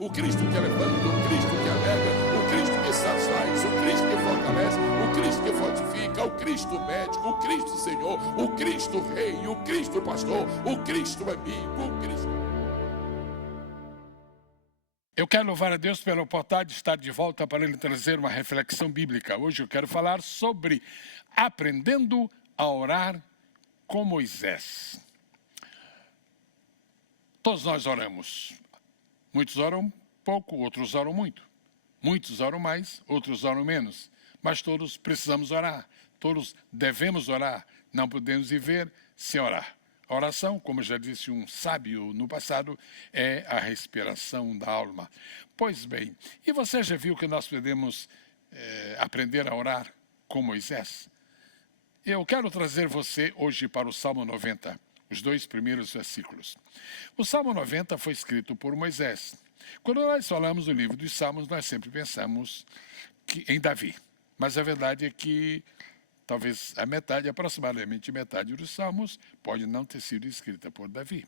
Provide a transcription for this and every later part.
O Cristo que levanta, o Cristo que alega, o Cristo que satisfaz, o Cristo que fortalece, o Cristo que fortifica, o Cristo médico, o Cristo Senhor, o Cristo Rei, o Cristo Pastor, o Cristo amigo, o Cristo... Eu quero louvar a Deus pela oportunidade de estar de volta para Ele trazer uma reflexão bíblica. Hoje eu quero falar sobre aprendendo a orar com Moisés. Todos nós oramos. Muitos oram pouco, outros oram muito. Muitos oram mais, outros oram menos. Mas todos precisamos orar. Todos devemos orar. Não podemos viver sem orar. A oração, como já disse um sábio no passado, é a respiração da alma. Pois bem, e você já viu que nós podemos aprender a orar com Moisés? Eu quero trazer você hoje para o Salmo 90, os 2 primeiros versículos. O Salmo 90 foi escrito por Moisés. Quando nós falamos do livro dos Salmos, nós sempre pensamos em Davi. Mas a verdade é que talvez a metade, aproximadamente metade dos Salmos, pode não ter sido escrita por Davi.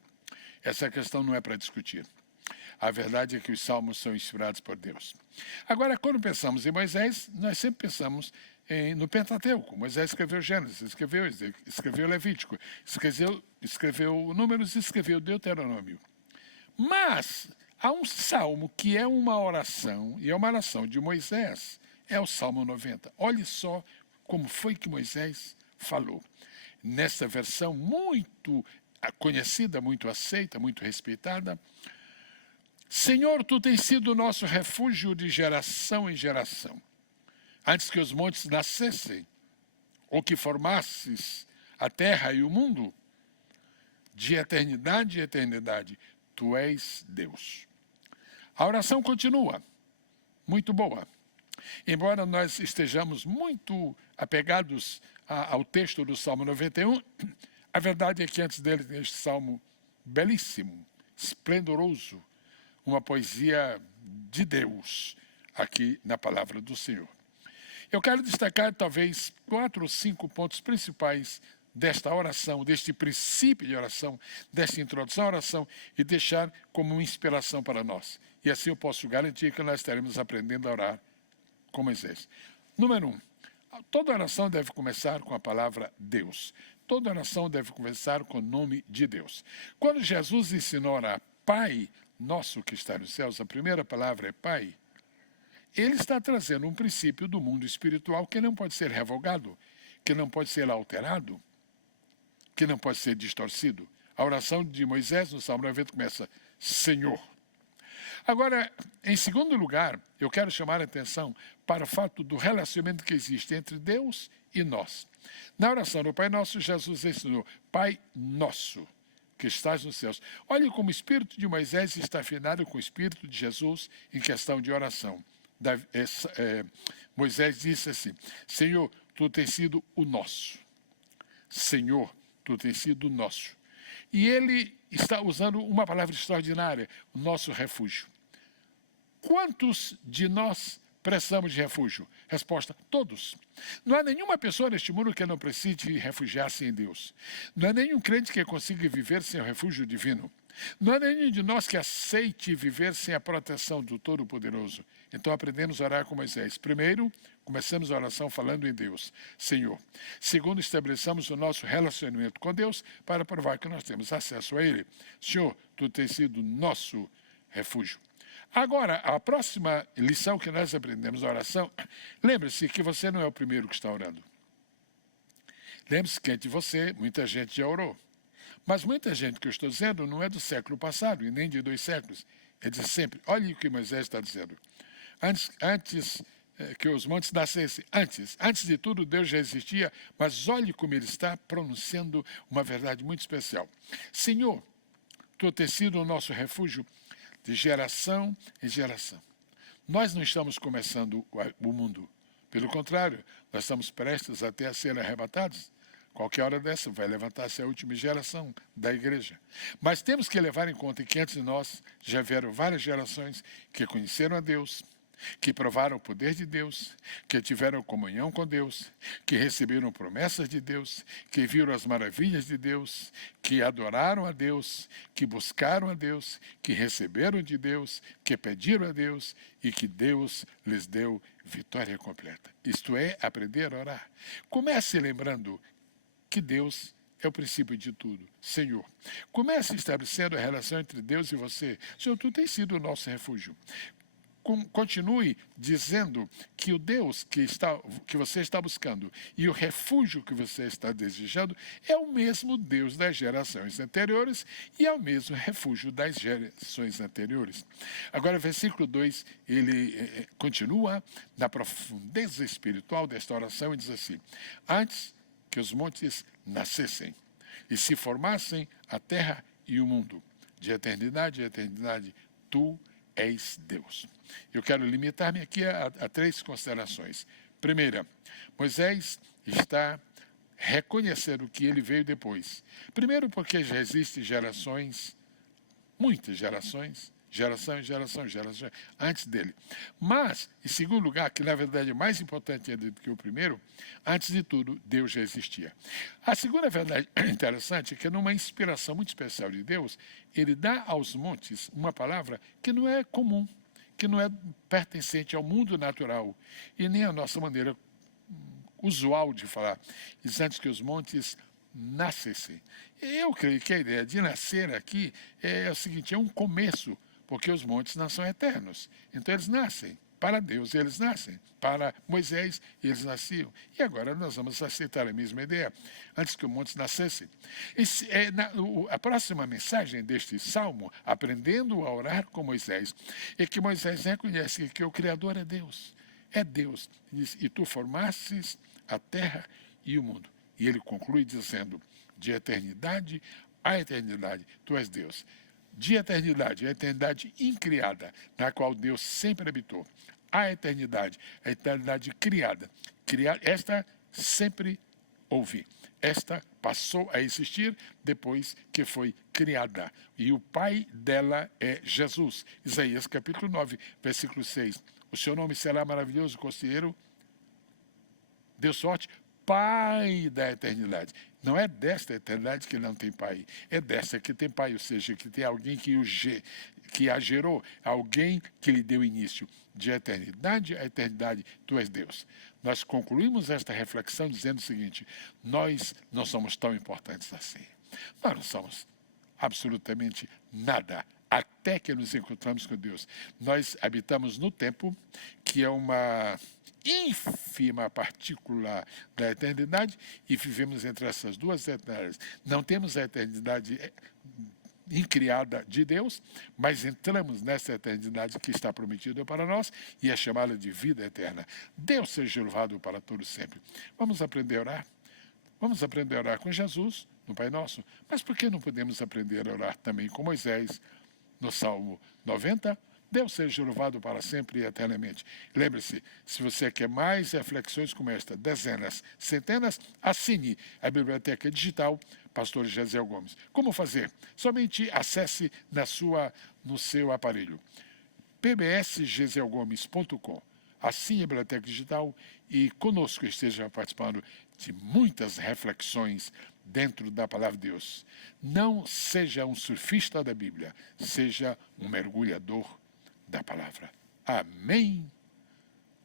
Essa questão não é para discutir. A verdade é que os Salmos são inspirados por Deus. Agora, quando pensamos em Moisés, nós sempre pensamos no Pentateuco. Moisés escreveu Gênesis, escreveu Levítico, escreveu Números, escreveu Deuteronômio. Mas há um salmo que é uma oração, e é uma oração de Moisés, é o Salmo 90. Olhe só como foi que Moisés falou. Nesta versão muito conhecida, muito aceita, muito respeitada, Senhor, Tu tens sido o nosso refúgio de geração em geração. Antes que os montes nascessem, ou que formasses a terra e o mundo, de eternidade em eternidade, Tu és Deus. A oração continua, muito boa. Embora nós estejamos muito apegados ao texto do Salmo 91, a verdade é que antes dele tem este salmo belíssimo, esplendoroso, uma poesia de Deus aqui na palavra do Senhor. Eu quero destacar talvez 4 ou 5 pontos principais desta oração, deste princípio de oração, desta introdução à oração e deixar como uma inspiração para nós. E assim eu posso garantir que nós estaremos aprendendo a orar com Moisés. Número 1. Toda oração deve começar com a palavra Deus. Toda oração deve começar com o nome de Deus. Quando Jesus ensinou a orar, Pai nosso que está nos céus, a primeira palavra é Pai, ele está trazendo um princípio do mundo espiritual que não pode ser revogado, que não pode ser alterado, que não pode ser distorcido. A oração de Moisés no Salmo 90 começa, Senhor. Agora, em segundo lugar, eu quero chamar a atenção para o fato do relacionamento que existe entre Deus e nós. Na oração do Pai Nosso, Jesus ensinou, Pai Nosso, que estás nos céus. Olhe como o espírito de Moisés está afinado com o espírito de Jesus em questão de oração. Moisés disse assim, Senhor, Tu tens sido o nosso. Senhor, Tu tens sido o nosso. E ele está usando uma palavra extraordinária, o nosso refúgio. Quantos de nós precisamos de refúgio? Resposta, todos. Não há nenhuma pessoa neste mundo que não precise refugiar-se em Deus. Não há nenhum crente que consiga viver sem o refúgio divino. Não há nenhum de nós que aceite viver sem a proteção do Todo-Poderoso. Então aprendemos a orar com Moisés. Primeiro, começamos a oração falando em Deus, Senhor. Segundo, estabelecemos o nosso relacionamento com Deus para provar que nós temos acesso a Ele. Senhor, Tu tens sido nosso refúgio. Agora, a próxima lição que nós aprendemos na oração, lembre-se que você não é o primeiro que está orando. Lembre-se que entre você, muita gente já orou. Mas muita gente que eu estou dizendo não é do século passado e nem de 2 séculos. É de sempre. Olhe o que Moisés está dizendo. Antes que os montes nascessem, antes de tudo Deus já existia, mas olhe como ele está pronunciando uma verdade muito especial. Senhor, Tu tens sido o nosso refúgio de geração em geração. Nós não estamos começando o mundo. Pelo contrário, nós estamos prestes até a ser arrebatados. Qualquer hora dessa vai levantar-se a última geração da igreja. Mas temos que levar em conta que antes de nós já vieram várias gerações que conheceram a Deus, que provaram o poder de Deus, que tiveram comunhão com Deus, que receberam promessas de Deus, que viram as maravilhas de Deus, que adoraram a Deus, que buscaram a Deus, que receberam de Deus, que pediram a Deus e que Deus lhes deu vitória completa. Isto é, aprender a orar. Comece lembrando que Deus é o princípio de tudo. Senhor, comece estabelecendo a relação entre Deus e você. Senhor, tu tens sido o nosso refúgio. Continue dizendo que o Deus que você está buscando e o refúgio que você está desejando é o mesmo Deus das gerações anteriores e é o mesmo refúgio das gerações anteriores. Agora, versículo 2, ele continua na profundeza espiritual desta oração e diz assim: antes que os montes nascessem e se formassem a terra e o mundo, de eternidade a eternidade, tu és Deus. Eu quero limitar-me aqui a 3 considerações. Primeira, Moisés está reconhecendo que ele veio depois. Primeiro, porque já existem gerações, muitas gerações, geração, antes dele. Mas, em segundo lugar, que na verdade é mais importante do que o primeiro, antes de tudo, Deus já existia. A segunda verdade interessante é que numa inspiração muito especial de Deus, ele dá aos montes uma palavra que não é comum, que não é pertencente ao mundo natural e nem à nossa maneira usual de falar. Diz antes que os montes nascessem. Eu creio que a ideia de nascer aqui é o seguinte, é um começo, porque os montes não são eternos. Então eles nascem. Para Deus eles nascem. Para Moisés eles nasciam. E agora nós vamos aceitar a mesma ideia. Antes que os montes nascessem. A próxima mensagem deste salmo, aprendendo a orar com Moisés, é que Moisés reconhece que o Criador é Deus. É Deus. Diz, e tu formastes a terra e o mundo. E ele conclui dizendo, de eternidade a eternidade, tu és Deus. De eternidade, a eternidade incriada, na qual Deus sempre habitou. A eternidade criada. Esta sempre houve. Esta passou a existir depois que foi criada. E o pai dela é Jesus. Isaías capítulo 9, versículo 6. O seu nome será maravilhoso, conselheiro, Deus forte, Pai da eternidade. Não é desta eternidade que não tem pai, é desta que tem pai, ou seja, que tem alguém que a gerou, alguém que lhe deu início. De eternidade a eternidade, tu és Deus. Nós concluímos esta reflexão dizendo o seguinte, nós não somos tão importantes assim. Nós não somos absolutamente nada, até que nos encontramos com Deus. Nós habitamos no tempo, que é uma ínfima partícula da eternidade, e vivemos entre essas duas eternidades. Não temos a eternidade incriada de Deus, mas entramos nessa eternidade que está prometida para nós e é chamada de vida eterna. Deus seja louvado para todos sempre. Vamos aprender a orar? Vamos aprender a orar com Jesus, no Pai Nosso, mas por que não podemos aprender a orar também com Moisés, no Salmo 90? Deus seja louvado para sempre e eternamente. Lembre-se, se você quer mais reflexões como esta, dezenas, centenas, assine a Biblioteca Digital Pastor Gesiel Gomes. Como fazer? Somente acesse no seu aparelho pbsgesielgomes.com. Assine a Biblioteca Digital e conosco esteja participando de muitas reflexões dentro da Palavra de Deus. Não seja um surfista da Bíblia, seja um mergulhador da palavra. Amém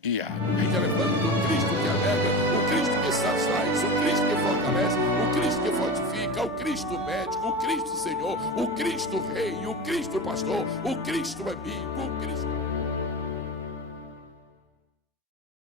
e amém. Que levanta o Cristo que alega, o Cristo que satisfaz, o Cristo que fortalece, o Cristo que fortifica, o Cristo médico, o Cristo Senhor, o Cristo Rei, o Cristo Pastor, o Cristo amigo, o Cristo...